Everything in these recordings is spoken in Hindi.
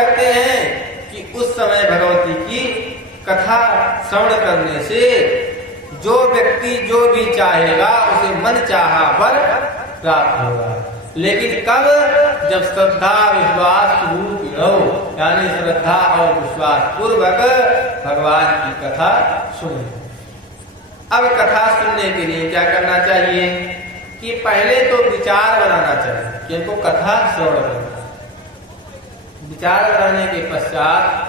कहते हैं कि उस समय भगवती की कथा श्रवण करने से जो व्यक्ति जो भी चाहेगा उसे मन चाहा वर प्राप्त होगा। लेकिन कब? जब श्रद्धा विश्वास पूर्वक रहो, यानी श्रद्धा और विश्वास पूर्वक भगवान की कथा सुने। अब कथा सुनने के लिए क्या करना चाहिए कि पहले तो विचार बनाना चाहिए कि इनको कथा श्रवण करना। विचार बनाने के पश्चात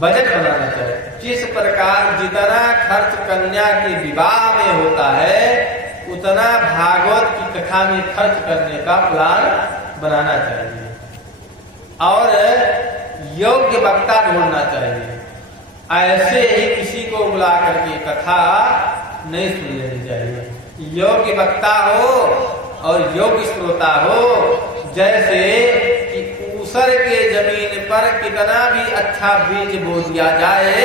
बजट बनाना चाहिए। जिस प्रकार जितना खर्च कन्या के विवाह में होता है उतना भागवत की कथा में खर्च करने का प्लान बनाना चाहिए और योग्य वक्ता ढूंढना चाहिए। ऐसे ही किसी को बुला करके कथा नहीं सुन लेनी चाहिए। योग्य वक्ता हो और योग्य श्रोता हो। जैसे कि ऊसर के जमीन पर कितना भी अच्छा बीज बो दिया जाए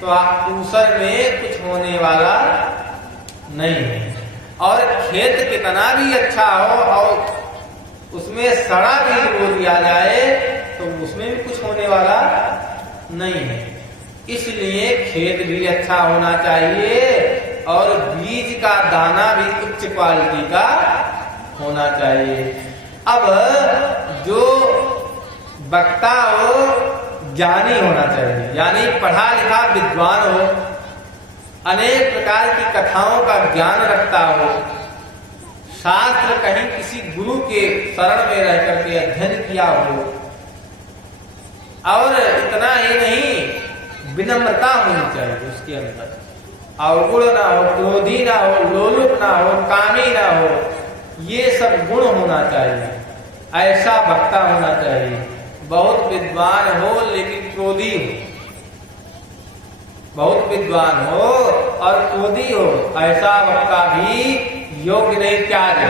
तो ऊसर में कुछ होने वाला नहीं है, और खेत कितना भी अच्छा हो और उसमें सड़ा बीज बो दिया जाए तो उसमें भी कुछ होने वाला नहीं है। इसलिए खेत भी अच्छा होना चाहिए और बीज का दाना भी उच्च क्वालिटी का होना चाहिए। अब जो वक्ता हो ज्ञानी होना चाहिए, यानी पढ़ा लिखा विद्वान हो, अनेक प्रकार की कथाओं का ज्ञान रखता हो, शास्त्र कहीं किसी गुरु के शरण में रह करके अध्ययन किया हो, और इतना ही नहीं विनम्रता होनी चाहिए उसके अंदर, अवगुण ना हो, क्रोधी ना हो, लोलुप ना हो, कामी ना हो, ये सब गुण होना चाहिए। ऐसा वक्ता होना चाहिए। बहुत विद्वान हो लेकिन क्रोधी हो, बहुत विद्वान हो और क्रोधी हो, ऐसा वक्ता भी योग्य नहीं त्याज्य।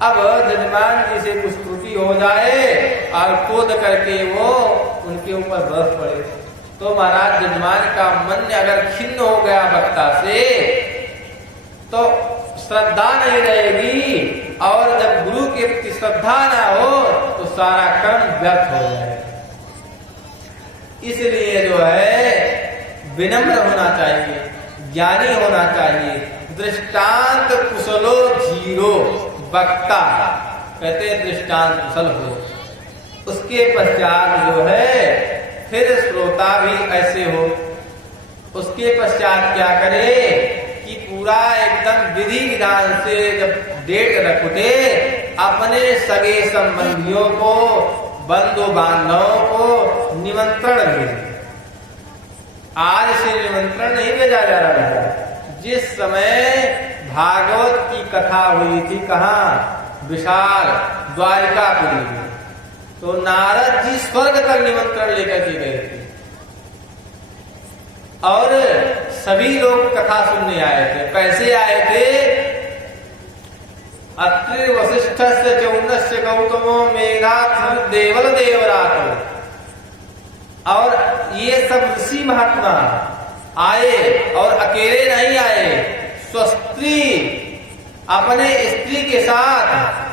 अब जजमान जी से कुछ त्रुटि हो जाए और क्रोध करके वो उनके ऊपर बरस पड़े तो महाराज जजमान का मन अगर खिन्न हो गया वक्ता से तो श्रद्धा नहीं रहेगी, और जब गुरु के प्रति श्रद्धा ना हो तो सारा कर्म व्यर्थ हो जाए। इसलिए जो है विनम्र होना चाहिए, ज्ञानी होना चाहिए, दृष्टांत कुशलो धीरो वक्ता, कहते हैं दृष्टांत कुशल हो। उसके पश्चात जो है फिर श्रोता भी ऐसे हो। उसके पश्चात क्या करे कि पूरा एकदम विधि विधान से जब डेट रखते अपने सगे संबंधियों को, बंधु बांधवों को निमंत्रण भेजे। आज से निमंत्रण नहीं भेजा जा रहा है। जिस समय भागवत की कथा हुई थी कहाँ? विशाल द्वारिकापुरी में, तो नारद जी स्वर्ग तक निमंत्रण लेकर के गए थे और सभी लोग कथा सुनने आए थे। कैसे आए थे? अत्रि वशिष्ठ से चौनस्य गौतमो मेघाथ देवल देवरात, और ये सब ऋषि महात्मा आए और अकेले नहीं आए, स्वस्त्री अपने स्त्री के साथ,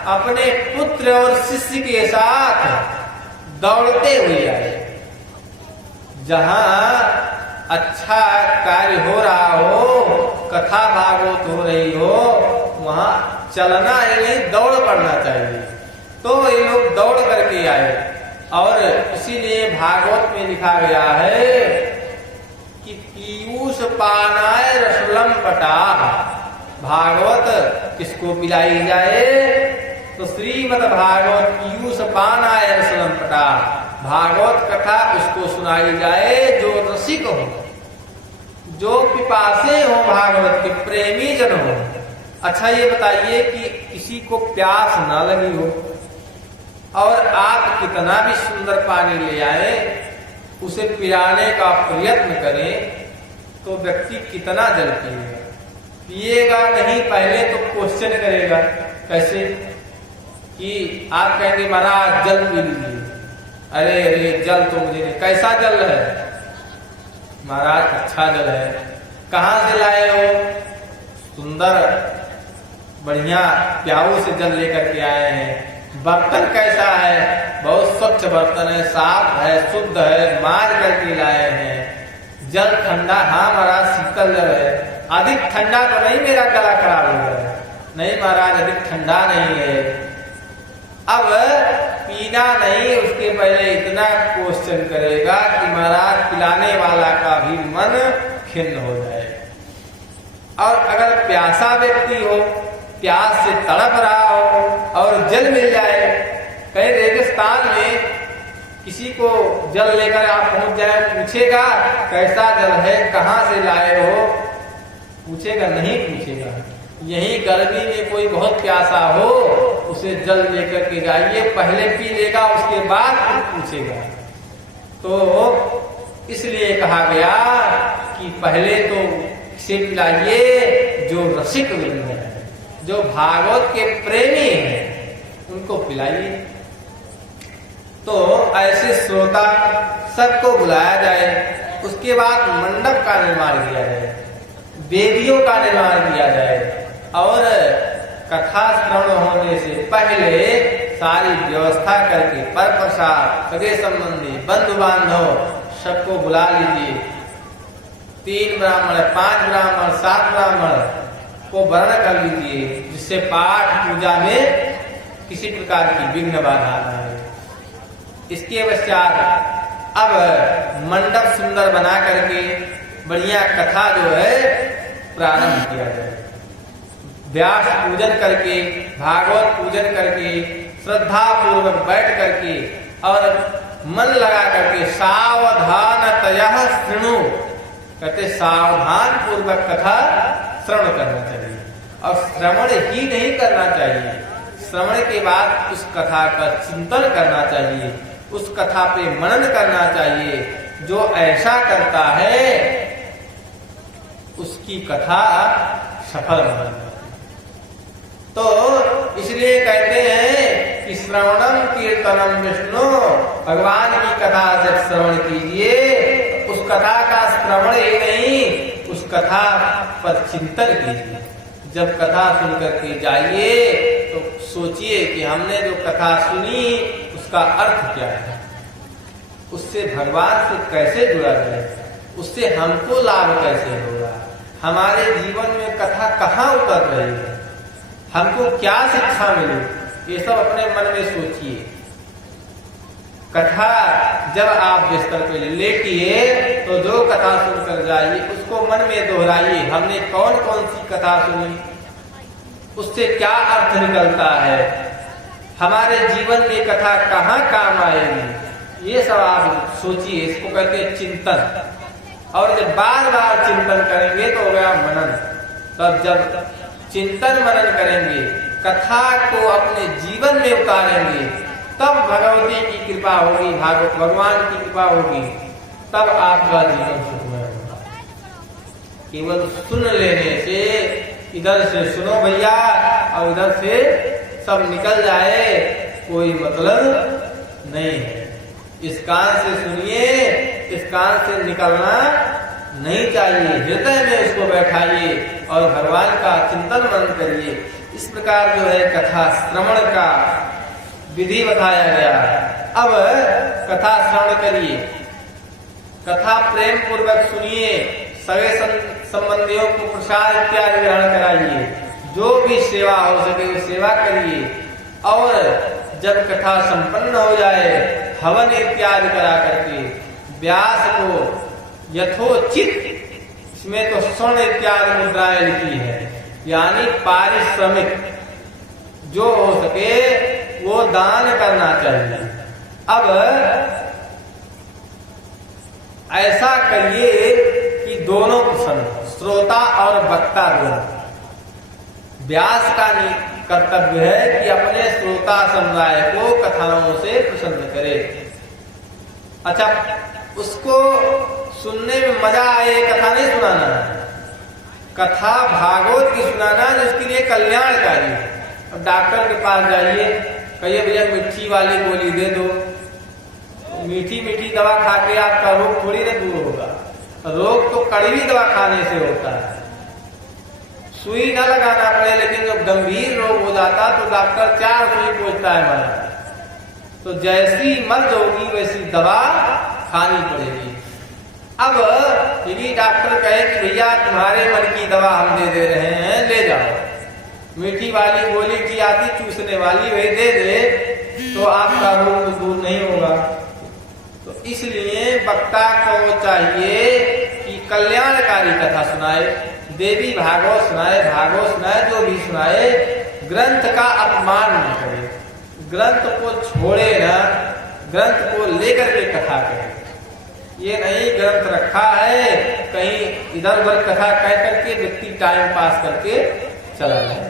अपने पुत्र और शिष्य के साथ दौड़ते हुए आए। जहां अच्छा कार्य हो रहा हो, कथा भागवत हो रही हो, वहां चलना है नहीं, दौड़ पड़ना चाहिए। तो ये लोग दौड़ करके आए, और इसीलिए भागवत में लिखा गया है कि पीयूष पानाय रसलम पटा। भागवत किसको पिलाई जाए? तो श्रीमद् भागवत पीयूष पानाय रसलम पटा, भागवत कथा उसको सुनाई जाए जो रसिक हो, जो पिपासे हो, भागवत के प्रेमी जन हो। अच्छा ये बताइए कि किसी को प्यास ना लगी हो और आप कितना भी सुंदर पानी ले आए, उसे पिलाने का प्रयत्न करें तो व्यक्ति कितना जल पिएगा? पिएगा नहीं, पहले तो क्वेश्चन करेगा। कैसे? कि आप कहेंगे महाराज जल पी लीजिए। अरे अरे जल तो मुझे नहीं। कैसा जल है? महाराज अच्छा जल है। कहाँ से लाए हो? सुंदर बढ़िया प्याऊ से जल लेकर के आए हैं। बर्तन कैसा है? बहुत स्वच्छ स्वच्छ बर्तन है, साफ है, शुद्ध है, माज करके लाए हैं। जल ठंडा, हाँ महाराज शीतल जल है, अधिक ठंडा तो नहीं मेरा गला खराब हो गया, नहीं महाराज अधिक ठंडा नहीं है। अब पीना नहीं, उसके पहले इतना क्वेश्चन करेगा कि महाराज पिलाने वाला का भी मन खिन्न हो जाए। और अगर प्यासा व्यक्ति हो, प्यास से तड़प रहा हो और जल मिल जाए, कहीं रेगिस्तान में किसी को जल लेकर आप पहुंच जाए, पूछेगा कैसा जल है, कहाँ से लाए हो, पूछेगा? नहीं पूछेगा। यही गर्मी में कोई बहुत प्यासा हो, उसे जल लेकर के जाइए, पहले पी लेगा, उसके बाद फिर पूछेगा। तो इसलिए कहा गया कि पहले तो इसे पिलाइए जो रसिक वृंद है, जो भागवत के प्रेमी हैं, उनको पिलाइए। तो ऐसे श्रोता सबको बुलाया जाए, उसके बाद मंडप का निर्माण किया जाए, वेदियों का निर्माण किया जाए, और कथा श्रवण होने से पहले सारी व्यवस्था करके पर प्रसाद, सगे संबंधी, बंधु बांधव सबको बुला लीजिए। 3 ब्राह्मण, 5 ब्राह्मण, 7 ब्राह्मण को वर्ण कर लीजिए, जिससे पाठ पूजा में किसी प्रकार की विघ्न बाधा न आए। इसके पश्चात अब मंडप सुंदर बना करके बढ़िया कथा जो है प्रारंभ किया जाए। व्यास पूजन करके, भागवत पूजन करके, श्रद्धा पूर्वक बैठ करके और मन लगा करके सावधानतयः शृणु, कहते सावधान पूर्वक कथा श्रवण करना चाहिए। और श्रवण ही नहीं करना चाहिए, श्रवण के बाद उस कथा का चिंतन करना चाहिए, उस कथा पे मनन करना चाहिए। जो ऐसा करता है उसकी कथा सफल मानी। तो इसलिए कहते हैं कि श्रवणम कीर्तनम विष्णु, भगवान की कथा जब श्रवण कीजिए, उस कथा का श्रवण ही नहीं, उस कथा पर चिंतन कीजिए। जब कथा सुन करके जाइए तो सोचिए कि हमने जो कथा सुनी उसका अर्थ क्या है, उससे भगवान से कैसे जुड़ा जाए, उससे हमको लाभ कैसे होगा, हमारे जीवन में कथा कहाँ उतर रही है, हमको क्या शिक्षा मिली, ये सब अपने मन में सोचिए। कथा जब आप बिस्तर पे लेटिए तो जो कथा सुनकर जाइए उसको मन में दोहराइए, हमने कौन कौन सी कथा सुनी, उससे क्या अर्थ निकलता है, हमारे जीवन में कथा कहाँ काम आएगी, ये सब आप सोचिए। इसको कहते हैं चिंतन। और जब बार बार चिंतन करेंगे तो हो गया मनन। तब जब चिंतन मनन करेंगे, कथा को अपने जीवन में उतारेंगे, तब भगवती की कृपा होगी, भगवान की कृपा होगी, तब आपका जीवन सुखमय होगा। केवल सुन लेने से, इधर से सुनो भैया और इधर से सब निकल जाए, कोई मतलब नहीं है। इस कान से सुनिए, इस कान से निकलना नहीं चाहिए, हृदय में उसको बैठाइए और भगवान का चिंतन मनन करिए। इस प्रकार जो है कथा श्रवण का विधि बताया गया। अब कथा श्रवण करिए, कथा प्रेम पूर्वक सुनिए, सगे संबंधियों को प्रसाद इत्यादि ग्रहण कराइए, जो भी सेवा हो सके वो सेवा करिए। और जब कथा संपन्न हो जाए, हवन इत्यादि करा करके व्यास को यथोचित, इसमें तो स्वर्ण इत्यादि मुद्राएं लिखी है, यानी पारिश्रमिक जो हो सके वो दान करना चाहिए। अब ऐसा करिए कि दोनों प्रसन्न, श्रोता और वक्ता दोनों। व्यास का कर्तव्य है कि अपने श्रोता समुदाय को कथाओं से प्रसन्न करे। अच्छा, उसको सुनने में मजा आए, कथा नहीं सुनाना है, कथा भागवत की सुनाना जिसके लिए कल्याणकारी है। अब डॉक्टर के पास जाइए, कहिए भैया मिठी वाली गोली दे दो, मीठी मीठी दवा खा के आपका रोग थोड़ी ना दूर होगा। रोग तो कड़वी दवा खाने से होता है, सुई न लगाना पड़े। लेकिन जब गंभीर रोग हो जाता तो डॉक्टर 4 सुई पूछता है हमारा, तो जैसी मर्ज होगी वैसी दवा खानी पड़ेगी। अब यदि डॉक्टर कहे कि भैया तुम्हारे मन की दवा हम दे रहे हैं, ले जाओ, मीठी वाली गोली की आती चूसने वाली वही दे दे, तो आपका रोग दूर नहीं होगा। तो इसलिए वक्ता को चाहिए कि कल्याणकारी कथा सुनाए, देवी भागवत सुनाए, भागवत सुनाए, जो भी सुनाए, ग्रंथ का अपमान न करे, ग्रंथ को छोड़े ना, ग्रंथ को लेकर के कथा करे। ये नहीं ग्रंथ रखा है कहीं इधर उधर कथा कह करके व्यक्ति टाइम पास करके चला जाए।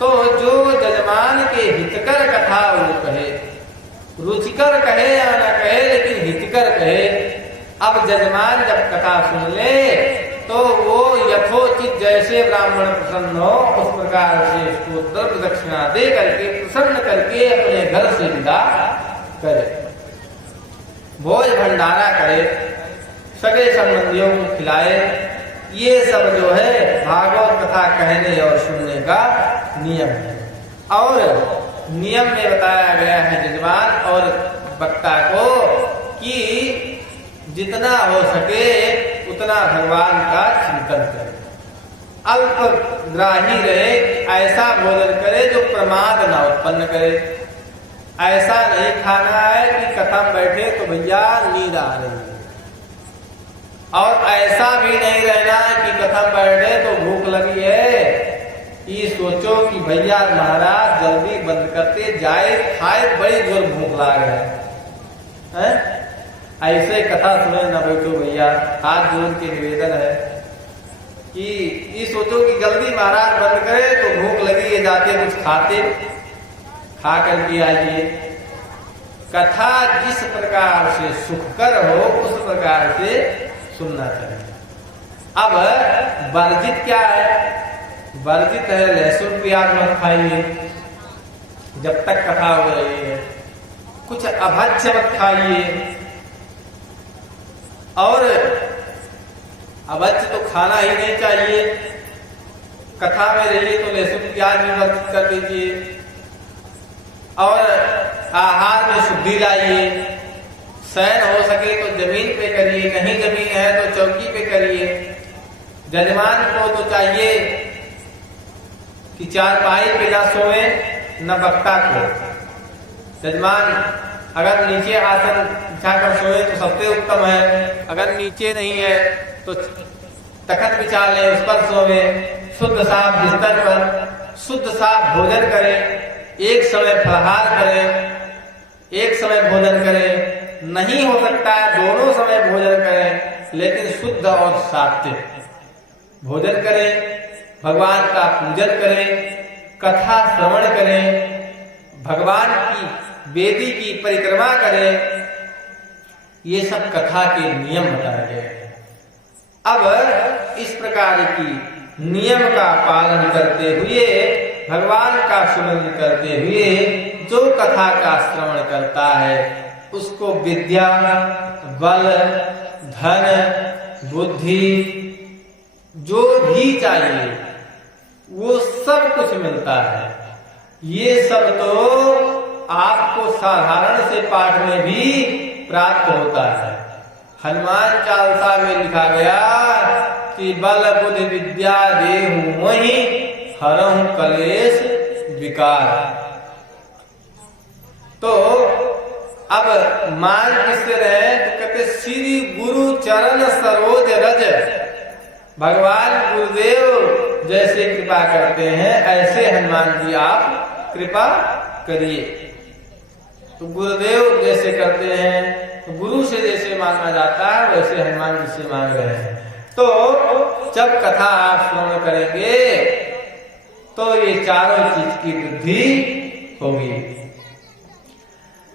तो जो जजमान के हितकर कथा वो कहे, रुचिकर कहे या ना कहे, लेकिन हितकर कहे। अब जजमान जब कथा सुन ले तो वो यथोचित जैसे ब्राह्मण प्रसन्न हो उस प्रकार से उसको द्रव्य दक्षिणा दे करके प्रसन्न करके अपने घर से विदा करे, भोज भंडारा करे, सगे संबंधियों को खिलाए। ये सब जो है भागवत कथा कहने और सुनने का नियम है। और नियम में बताया गया है जजमान और वक्ता को कि जितना हो सके उतना भगवान का चिंतन करे, अल्पग्राही रहे, ऐसा भोजन करे जो प्रमाद ना उत्पन्न करे। ऐसा नहीं खाना है कि कथा में बैठे तो भैया नींद आ रही है, और ऐसा भी नहीं रहना है कि कथा में बैठे तो भूख लगी है, ये सोचो कि भैया महाराज जल्दी बंद करते जाए, खाए, बड़ी जोर भूख लाग है। ऐसे कथा सुने न बैठो भैया, हाथ जोड़ के निवेदन है कि ये सोचो कि जल्दी महाराज बंद करे तो भूख लगी है, जाते कुछ खाते, खा करके आइए। कथा जिस प्रकार से सुखकर हो उस प्रकार से सुनना चाहिए। अब वर्जित क्या है? वर्जित है लहसुन प्याज मत खाइए जब तक कथा हो रही है, कुछ अभक्ष्य मत खाइए, और अभक्ष्य तो खाना ही नहीं चाहिए। कथा में रहिए तो लहसुन प्याज भी मत कर दीजिए, और आहार में शुद्धि लाइए। शयन हो सके तो जमीन पे करिए, नहीं जमीन है तो चौकी पे करिए। जजमान को तो चाहिए कि चारपाई पे ना सोए, न वक्ता को। जजमान अगर नीचे आसन बिछाकर सोए तो सबसे उत्तम है, अगर नीचे नहीं है तो तखत बिछा ले, उस पर सोए, शुद्ध साफ बिस्तर पर शुद्ध साफ भोजन करें, एक समय फलाहार करें, एक समय भोजन करें। नहीं हो सकता है दोनों समय भोजन करें, लेकिन शुद्ध और सात्विक भोजन करें, भगवान का पूजन करें, कथा श्रवण करें, भगवान की वेदी की परिक्रमा करें। ये सब कथा के नियम बताए गए हैं। अब इस प्रकार की नियम का पालन करते हुए, भगवान का सुमन करते हुए जो कथा का श्रवण करता है उसको विद्या, बल, धन, बुद्धि जो भी चाहिए वो सब कुछ मिलता है। ये सब तो आपको साधारण से पाठ में भी प्राप्त होता है। हनुमान चालीसा में लिखा गया कि बल बुद्धि विद्या देहु मोहि हरहु कलेश विकार। तो अब मान किससे रहे तो कहते श्री गुरु चरण सरोज रज। भगवान गुरुदेव जैसे कृपा करते हैं ऐसे हनुमान जी आप कृपा करिए। तो गुरुदेव जैसे करते हैं, तो गुरु से जैसे मांगा जाता है वैसे हनुमान जी से मांग रहे हैं। तो जब कथा आप श्रवण करेंगे तो ये चारों चीज की वृद्धि होगी।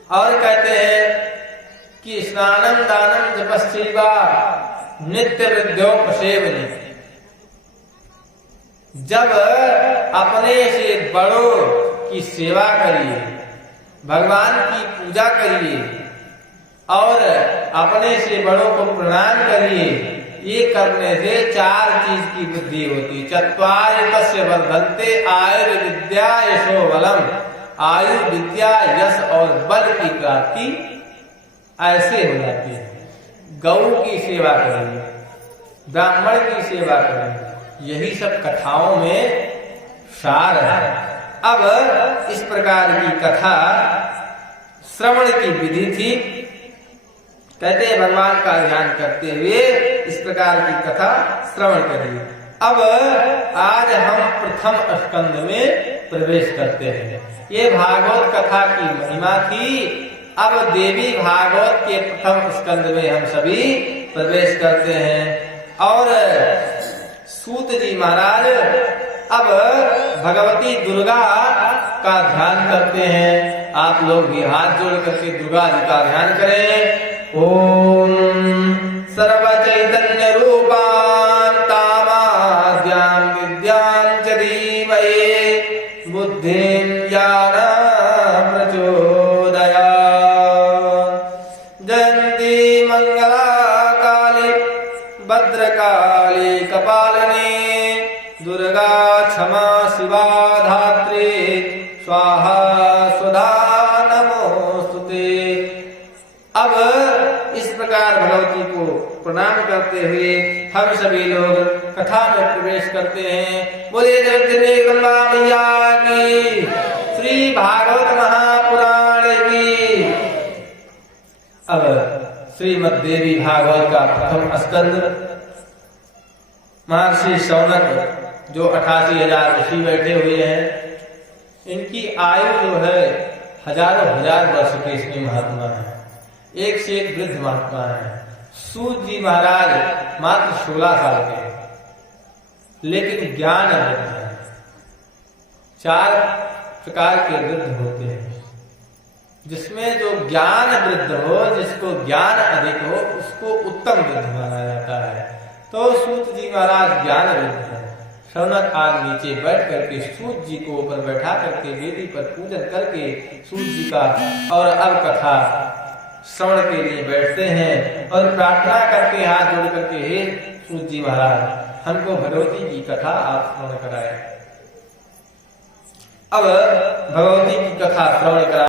और कहते हैं कि स्नानम दानम जपश्चैवा नित्य वृद्धोपसेवनी। जब अपने से बड़ों की सेवा करिए, भगवान की पूजा करिए और अपने से बड़ों को प्रणाम करिए, ये करने से चार चीज की वृद्धि होती। चत्वारि तस्य वर्धन्ते आयुर्विद्या यशो बलम। आयु, विद्या, यश और बल की प्राप्ति ऐसे हो जाती है। गौ की सेवा करेंगे, ब्राह्मण की सेवा करेंगे, यही सब कथाओं में सार है। अब इस प्रकार की कथा श्रवण की विधि थी। कहते हैं भगवान का ध्यान करते हुए इस प्रकार की कथा श्रवण करिए। अब आज हम प्रथम स्कंद में प्रवेश करते हैं। ये भागवत कथा की महिमा थी। अब देवी भागवत के प्रथम स्कंद में हम सभी प्रवेश करते हैं और सूत जी महाराज अब भगवती दुर्गा का ध्यान करते हैं। आप लोग भी हाथ जोड़ करके दुर्गा जी का ध्यान करें। ओम सर्व चैतन्य रूपां तामाद्यां विद्यां च धीमहि बुद्धिं ज्ञानं प्रचोदयात्। जयन्ती मंगला काली भद्रकाली कपालिनी दुर्गा क्षमा शिवा धात्री स्वाहा स्वधा नमोस्तुते। अब इस प्रकार भगवती को प्रणाम करते हुए हम सभी लोग कथा में प्रवेश करते हैं। बोले जगत गंगा मैया की, श्री भागवत महापुराण की। अब श्रीमद् देवी भागवत का प्रथम स्कंद। महर्षि शौनक जो 88,000 ऋषि बैठे हुए हैं, इनकी आयु जो है हजारों हजार वर्ष के इसमें महात्मा है। एक से एक वृद्ध महात्मा है। सूत जी महाराज मात्र 16 साल के, लेकिन ज्ञान वृद्ध है। 4 प्रकार के वृद्ध होते हैं, जिसमें जो ज्ञान वृद्ध हो, जिसको ज्ञान अधिक हो, उसको उत्तम वृद्ध माना जाता है। तो सूत जी महाराज ज्ञान वृद्ध है। शौनक आज नीचे बैठ करके सूत जी को ऊपर बैठा करके वेदी पर पूजन करके सूत जी का और अब कथा श्रवण के लिए बैठते हैं और प्रार्थना करके हाथ जोड़ करके, हे सूत जी महाराज, हमको भगवती की कथा आप श्रवण कराए। अब भगवती की कथा श्रवण करा